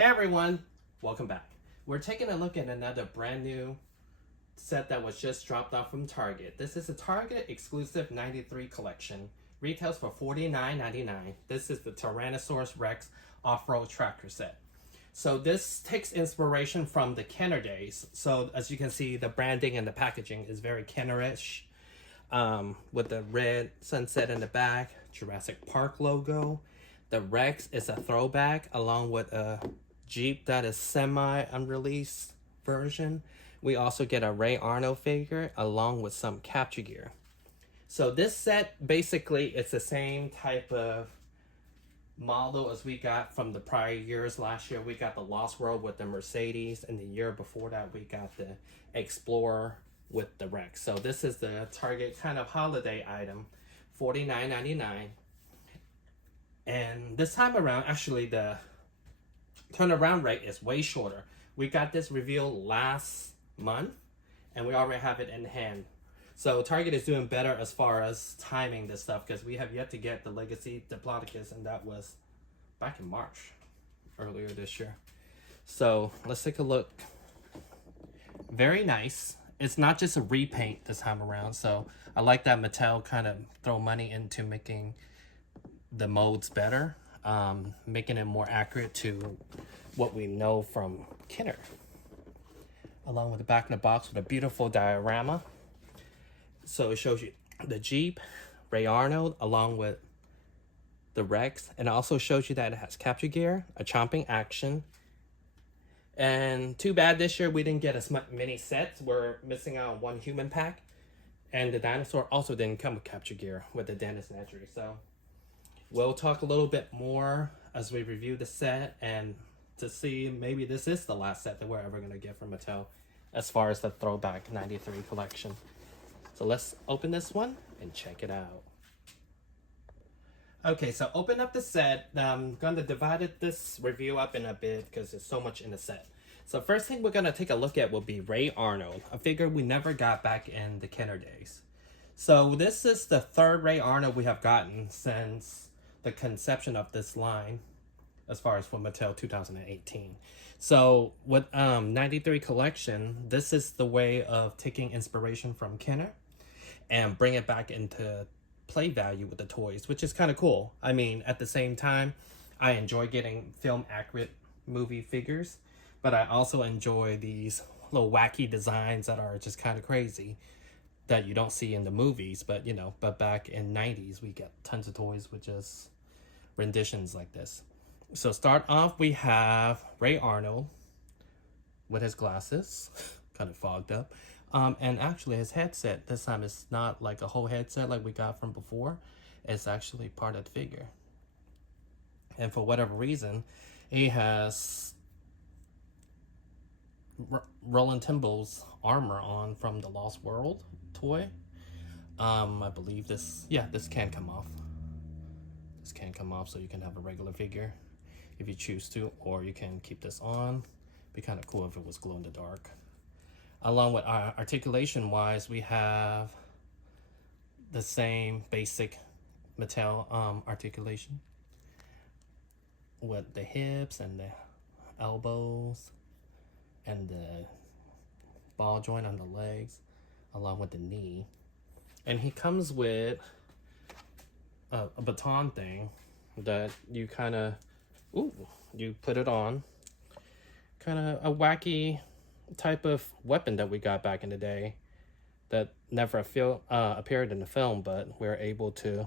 Hey everyone, welcome back. We're taking a look at another brand new set that was just dropped off from Target. This is a Target exclusive 93 collection. Retails for $49.99. This is the Tyrannosaurus Rex off-road tractor set. So this takes inspiration from the Kenner days. So as you can see, the branding and the packaging is very Kenner-ish. With the red sunset in the back, Jurassic Park logo. The Rex is a throwback along with a Jeep that is semi-unreleased version. We also get a Ray Arnold figure along with some capture gear. So this set, basically, it's the same type of model as we got from the prior years. Last year, we got the Lost World with the Mercedes, and the year before that, we got the Explorer with the Rex. So this is the Target kind of holiday item, $49.99. And this time around, actually, the turnaround rate is way shorter. We got this revealed last month, and we already have it in hand. So Target is doing better as far as timing this stuff, because we have yet to get the Legacy Diplodocus, and that was back in March, earlier this year. So let's take a look. Very nice. It's not just a repaint this time around, so I like that Mattel kind of throw money into making the molds better, making it more accurate to what we know from Kenner. Along with the back of the box with a beautiful diorama. So it shows you the Jeep, Ray Arnold, along with the Rex, and it also shows you that it has capture gear, a chomping action. And too bad this year we didn't get as many sets. We're missing out on one human pack, and the dinosaur also didn't come with capture gear with the dentist entry. So we'll talk a little bit more as we review the set, and to see maybe this is the last set that we're ever going to get from Mattel as far as the throwback 93 collection. So let's open this one and check it out. Okay, so open up the set. I'm going to divide this review up in a bit because there's so much in the set. So first thing we're going to take a look at will be Ray Arnold, a figure we never got back in the Kenner days. So this is the third Ray Arnold we have gotten since the conception of this line, as far as for Mattel 2018. So with 93 collection, this is the way of taking inspiration from Kenner and bring it back into play value with the toys, which is kind of cool. I mean, at the same time, I enjoy getting film accurate movie figures, but I also enjoy these little wacky designs that are just kind of crazy that you don't see in the movies. But you know, but back in 90s, we get tons of toys with just renditions like this. So start off, we have Ray Arnold with his glasses, kind of fogged up. And actually his headset, this time it's not like a whole headset like we got from before. It's actually part of the figure. And for whatever reason, he has Roland Timble's armor on from the Lost World toy. I believe this can come off. This can come off, so you can have a regular figure if you choose to, or you can keep this on. Be kind of cool if it was glow in the dark. Along with articulation wise, we have the same basic Mattel articulation with the hips and the elbows and the ball joint on the legs, along with the knee. And he comes with a baton thing that you kind of, you put it on. Kind of a wacky type of weapon that we got back in the day that never appeared in the film, but we're able to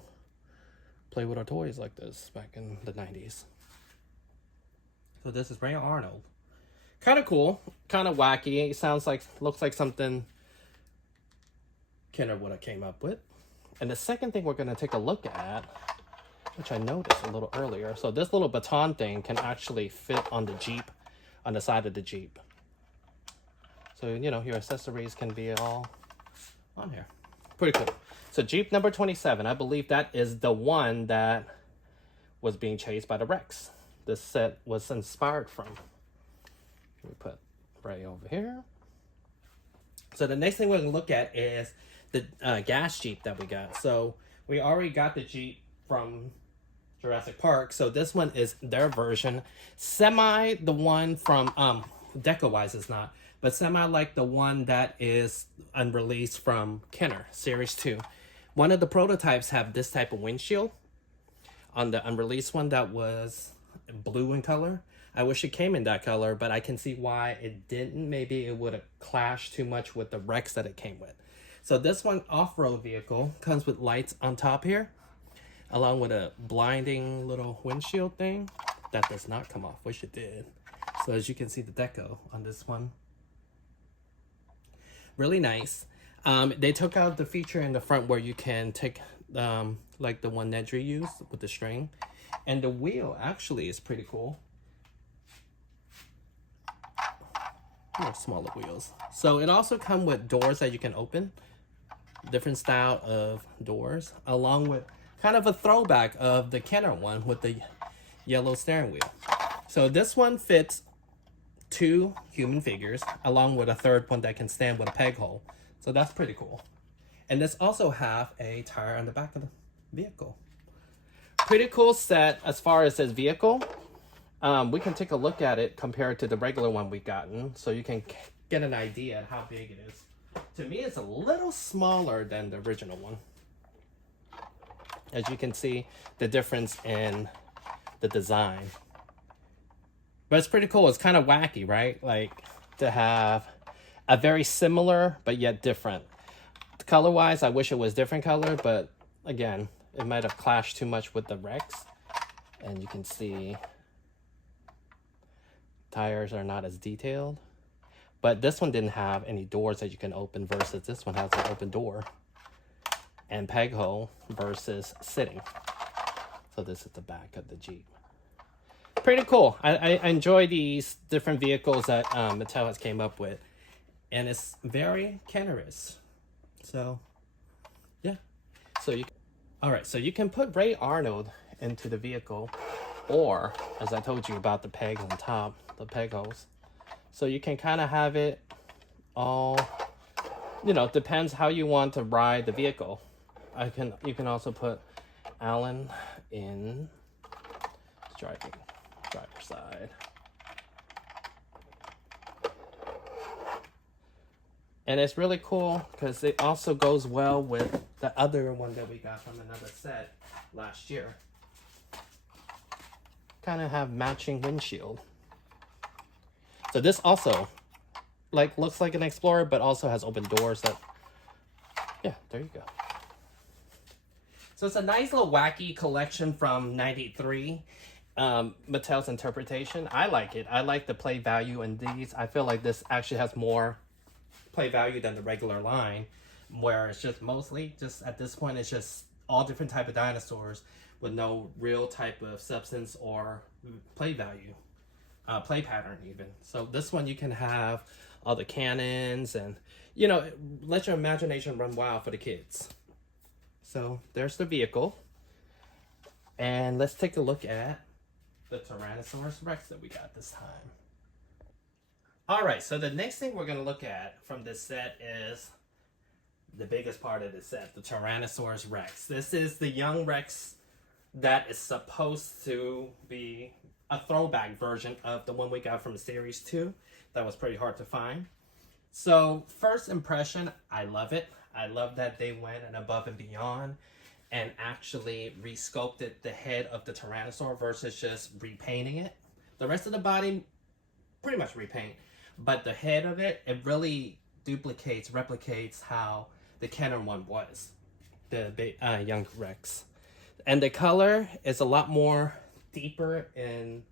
play with our toys like this back in the 90s. So this is Ray Arnold. Kind of cool, kind of wacky. It looks like something Kenner would have came up with. And the second thing we're going to take a look at, which I noticed a little earlier, so this little baton thing can actually fit on the Jeep, on the side of the Jeep. So, you know, your accessories can be all on here. Pretty cool. So Jeep number 27, I believe that is the one that was being chased by the Rex. This set was inspired from. Let me put Ray over here. So the next thing we're going to look at is the gas Jeep that we got. So we already got the Jeep from Jurassic Park. So this one is their version. Semi the one from, deco-wise is not, but semi like the one that is unreleased from Kenner, Series 2. One of the prototypes have this type of windshield. On the unreleased one that was blue in color. I wish it came in that color, but I can see why it didn't. Maybe it would have clashed too much with the Rex that it came with. So this one off-road vehicle comes with lights on top here, along with a blinding little windshield thing. That does not come off, wish it did. So as you can see the deco on this one. Really nice. They took out the feature in the front where you can take, like the one Nedry used with the string. And the wheel actually is pretty cool. More smaller wheels. So it also comes with doors that you can open. Different style of doors. Along with kind of a throwback of the Kenner one with the yellow steering wheel. So this one fits 2 human figures along with a third one that can stand with a peg hole. So that's pretty cool. And this also have a tire on the back of the vehicle. Pretty cool set as far as this vehicle. We can take a look at it compared to the regular one we've gotten, so you can get an idea of how big it is. To me, it's a little smaller than the original one. As you can see, the difference in the design. But it's pretty cool. It's kind of wacky, right? Like to have a very similar but yet different. Color-wise, I wish it was different color, but again, it might have clashed too much with the Rex. And you can see tires are not as detailed. But this one didn't have any doors that you can open versus this one has an open door. And peg hole versus sitting. So this is the back of the Jeep. Pretty cool. I enjoy these different vehicles that Mattel has came up with. And it's very Kenner-ish. So, yeah. So Alright, so you can put Ray Arnold into the vehicle, or, as I told you about the pegs on top, the peg holes. So you can kind of have it all, you know, depends how you want to ride the vehicle. You can also put Alan in driver's side. And it's really cool because it also goes well with the other one that we got from another set last year. Kind of have matching windshield. So this also looks like an Explorer, but also has open doors that, yeah, there you go. So it's a nice little wacky collection from '93. Mattel's interpretation. I like it. I like the play value in these. I feel like this actually has more play value than the regular line, where it's just mostly just at this point it's just all different type of dinosaurs with no real type of substance or play value, play pattern even. So this one you can have all the cannons and, you know, let your imagination run wild for the kids. So there's the vehicle, and let's take a look at the Tyrannosaurus Rex that we got this time. Alright, so the next thing we're going to look at from this set is the biggest part of the set, the Tyrannosaurus Rex. This is the young Rex that is supposed to be a throwback version of the one we got from Series 2. That was pretty hard to find. So, first impression, I love it. I love that they went and above and beyond and actually resculpted the head of the Tyrannosaur versus just repainting it. The rest of the body, pretty much repaint. But the head of it, it really replicates how the Kenner one was, the young Rex. And the color is a lot more deeper and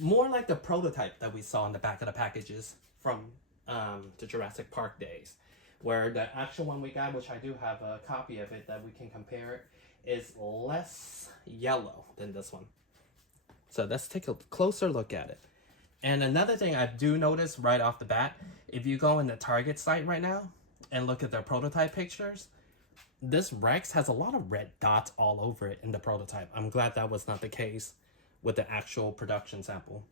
more like the prototype that we saw in the back of the packages from the Jurassic Park days. Where the actual one we got, which I do have a copy of it that we can compare, is less yellow than this one. So let's take a closer look at it. And another thing I do notice right off the bat, if you go in the Target site right now and look at their prototype pictures, this Rex has a lot of red dots all over it in the prototype. I'm glad that was not the case with the actual production sample.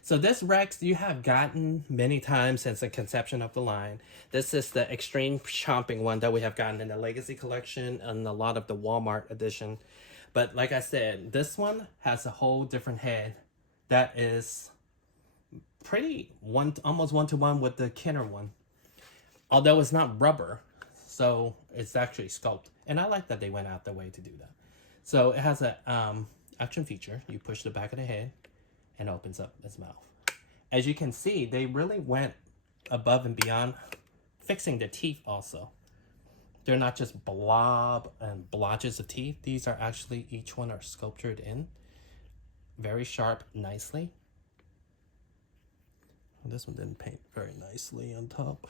So this Rex you have gotten many times since the conception of the line. This is the extreme chomping one that we have gotten in the Legacy collection and a lot of the Walmart edition. But like I said, this one has a whole different head that is pretty almost one-to-one with the Kenner one. Although it's not rubber, so it's actually sculpted. And I like that they went out their way to do that. So it has a action feature. You push the back of the head and it opens up its mouth. As you can see, they really went above and beyond fixing the teeth also. They're not just blob and blotches of teeth. These are actually, each one are sculptured in. Very sharp, nicely. This one didn't paint very nicely on top.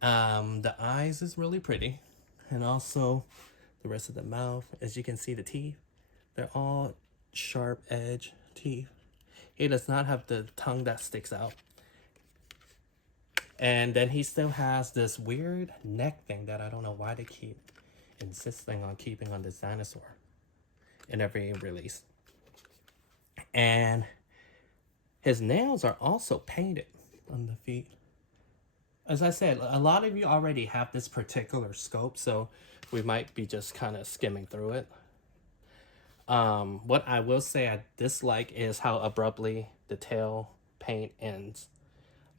The eyes is really pretty. And also the rest of the mouth. As you can see, the teeth, they're all sharp edge teeth. He does not have the tongue that sticks out. And then he still has this weird neck thing that I don't know why they keep insisting on keeping on this dinosaur in every release. And his nails are also painted on the feet. As I said, a lot of you already have this particular scope, so we might be just kind of skimming through it. What I will say I dislike is how abruptly the tail paint ends.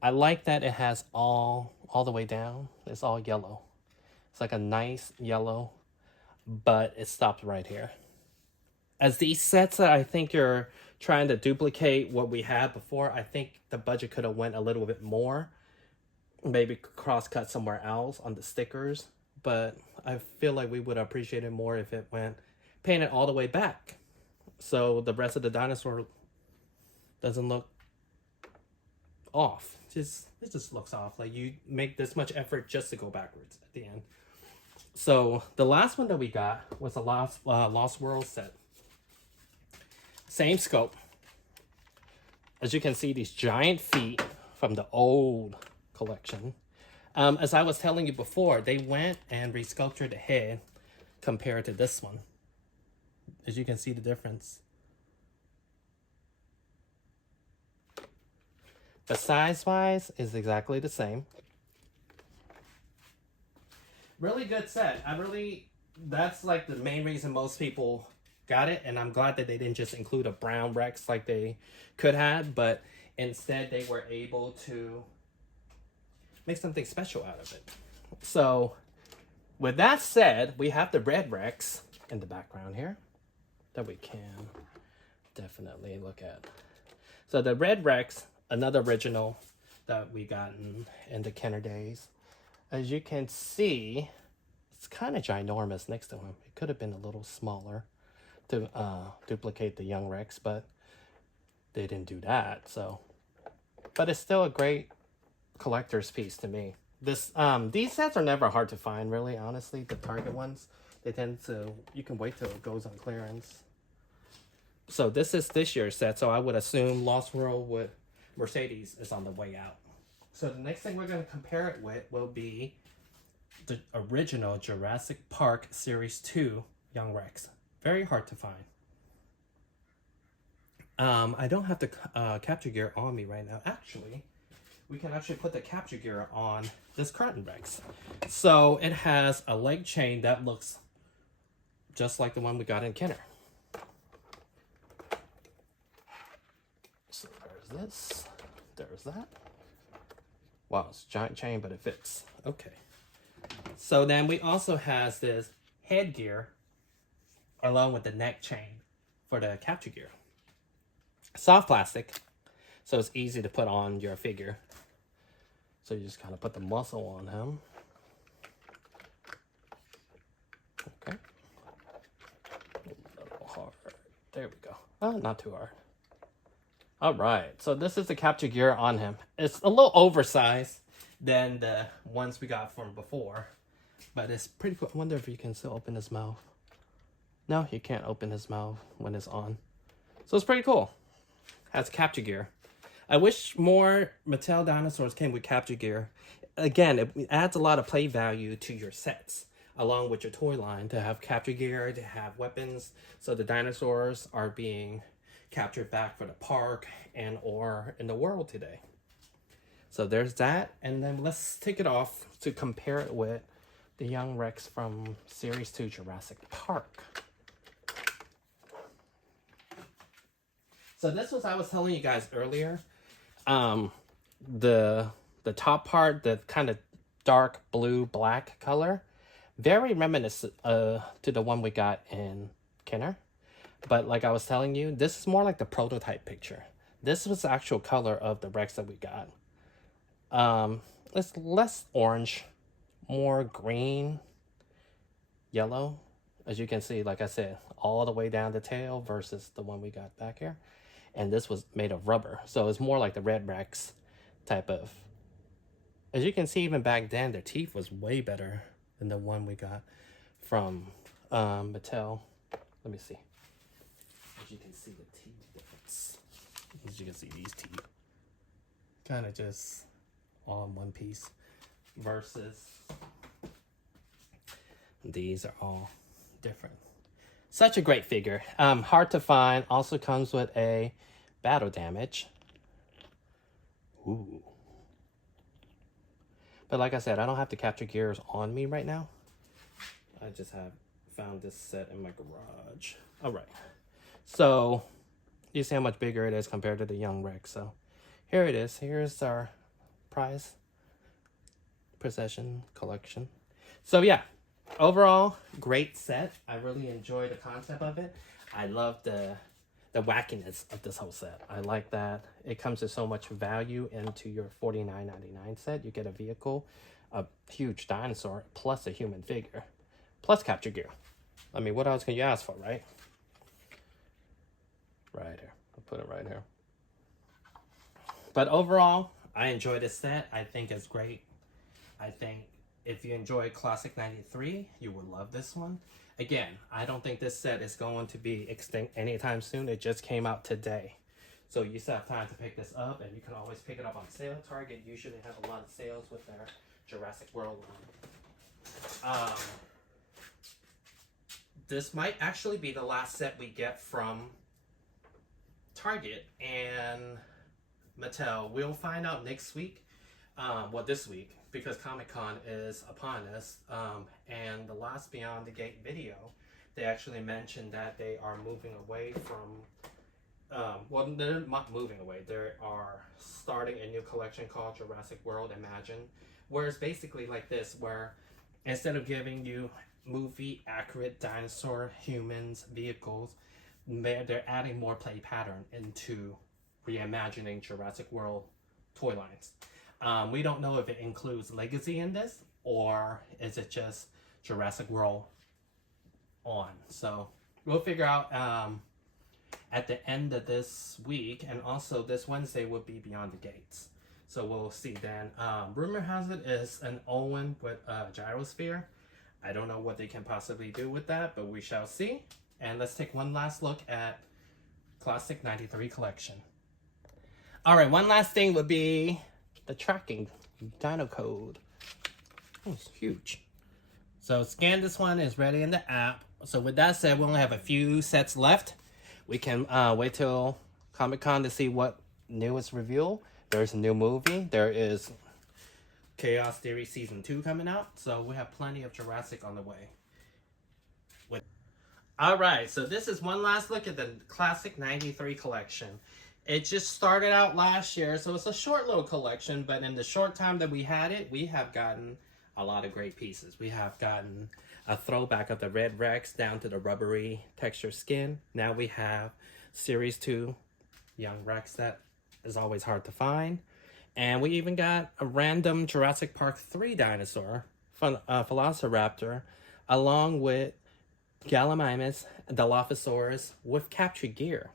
I like that it has all the way down. It's all yellow. It's like a nice yellow, but it stops right here. As these sets, I think you're trying to duplicate what we had before. I think the budget could have went a little bit more. Maybe cross-cut somewhere else on the stickers. But I feel like we would appreciate it more if it went painted all the way back. So the rest of the dinosaur doesn't look off. It just looks off. Like you make this much effort just to go backwards at the end. So the last one that we got was a Lost World set. Same scope. As you can see, these giant feet from the old collection. As I was telling you before, they went and resculptured the head compared to this one. As you can see the difference. But size-wise is exactly the same. Really good set. That's like the main reason most people got it, and I'm glad that they didn't just include a brown Rex like they could have, but instead they were able to make something special out of it. So, with that said, we have the red Rex in the background here that we can definitely look at. So the red Rex, another original that we got in the Kenner days. As you can see, it's kind of ginormous next to him. It could have been a little smaller to duplicate the young Rex, but they didn't do that. So, but it's still a great collector's piece to me. These sets are never hard to find, really, honestly. The Target ones, they tend to, you can wait till it goes on clearance. So this is this year's set, so I would assume Lost World with Mercedes is on the way out. So the next thing we're going to compare it with will be the original Jurassic Park Series 2 Young Rex. Very hard to find. I don't have the capture gear on me right now. Actually, we can actually put the capture gear on this current Rex. So it has a leg chain that looks just like the one we got in Kenner. So there's this. There's that. Wow, it's a giant chain, but it fits. Okay. So then we also has this headgear along with the neck chain for the capture gear. Soft plastic, so it's easy to put on your figure. So you just kind of put the muscle on him. Okay. A little hard. There we go. Oh, not too hard. All right, so this is the capture gear on him. It's a little oversized than the ones we got from before, but it's pretty cool. I wonder if you can still open his mouth. No, you can't open his mouth when it's on. So it's pretty cool. Has capture gear. I wish more Mattel dinosaurs came with capture gear. Again, it adds a lot of play value to your sets, along with your toy line, to have capture gear, to have weapons, so the dinosaurs are being captured back for the park and or in the world today. So there's that, and then let's take it off to compare it with the young Rex from Series 2 Jurassic Park. So this was, I was telling you guys earlier, the top part, the kind of dark blue black color, very reminiscent to the one we got in Kenner. But like I was telling you, this is more like the prototype picture. This was the actual color of the Rex that we got. It's less orange, more green, yellow. As you can see, like I said, all the way down the tail versus the one we got back here. And this was made of rubber. So it's more like the Red Rex type of... As you can see, even back then, their teeth was way better than the one we got from Mattel. Let me see. As you can see the teeth difference. As you can see these teeth. Kind of just all in one piece. Versus these are all different. Such a great figure. Hard to find. Also comes with a battle damage. Ooh. But like I said, I don't have the capture gears on me right now. I just have found this set in my garage. All right. So you see how much bigger it is compared to the young Rex. So here it is. Here's our prize possession collection. So yeah, overall, great set. I really enjoy the concept of it. I love the wackiness of this whole set. I like that it comes with so much value into your $49.99 set. You get a vehicle, a huge dinosaur, plus a human figure, plus capture gear. I mean, what else can you ask for, right? Right here. I'll put it right here. But overall, I enjoy this set. I think it's great. I think if you enjoy Classic 93, you will love this one. Again, I don't think this set is going to be extinct anytime soon. It just came out today. So you still have time to pick this up, and you can always pick it up on sale. Target usually have a lot of sales with their Jurassic World line. This might actually be the last set we get from Target and Mattel. We'll find out next week. Well, this week, because Comic-Con is upon us, and the last Beyond the Gate video, they actually mentioned that they are moving away from, well, they're not moving away, they are starting a new collection called Jurassic World Reimagined, where it's basically like this, where instead of giving you movie accurate dinosaur, humans, vehicles, they're adding more play pattern into reimagining Jurassic World toy lines. We don't know if it includes Legacy in this, or is it just Jurassic World on. So we'll figure out at the end of this week, and also this Wednesday will be Beyond the Gates. So we'll see then. Rumor has it is an Owen with a gyrosphere. I don't know what they can possibly do with that, but we shall see. And let's take one last look at Classic 93 collection. All right, one last thing would be the tracking dino code. Oh, it's huge. So scan this one, is ready in the app. So with that said, we only have a few sets left. We can wait till Comic-Con to see what new is revealed. There's a new movie. There is Chaos Theory Season 2 coming out. So we have plenty of Jurassic on the way. Alright, so this is one last look at the Classic 93 collection. It just started out last year, so it's a short little collection, but in the short time that we had it, we have gotten a lot of great pieces. We have gotten a throwback of the Red Rex down to the rubbery texture skin. Now we have Series 2 Young Rex that is always hard to find. And we even got a random Jurassic Park 3 dinosaur, Velociraptor, along with Gallimimus, Dilophosaurus with capture gear.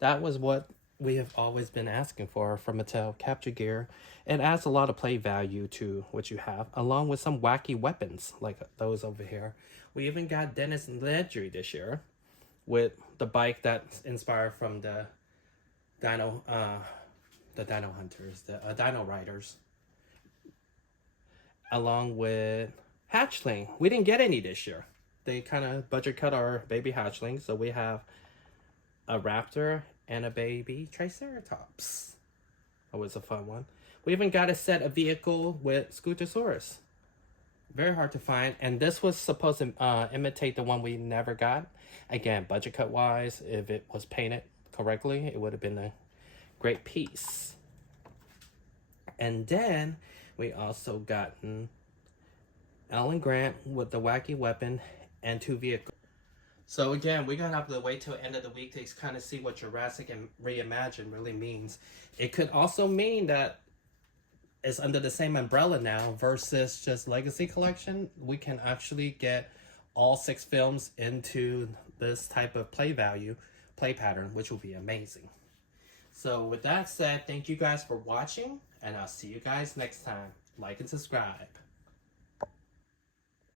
That was what we have always been asking for from Mattel, capture gear. It adds a lot of play value to what you have, along with some wacky weapons like those over here. We even got Dennis Nedry this year with the bike that's inspired from the Dino Hunters, the Dino Riders, along with Hatchling. We didn't get any this year. They kind of budget cut our baby hatchling, so we have a raptor and a baby Triceratops. That was a fun one. We even got a set of vehicle with Scootosaurus. Very hard to find, and this was supposed to imitate the one we never got. Again, budget cut wise, if it was painted correctly, it would have been a great piece. And then we also gotten Alan Grant with the wacky weapon and 2 vehicles. So again, we're gonna have to wait till the end of the week to kind of see what Jurassic and Reimagined really means. It could also mean that it's under the same umbrella now versus just Legacy Collection. We can actually get all 6 films into this type of play pattern, which will be amazing. So with that said, thank you guys for watching, and I'll see you guys next time. Like and subscribe.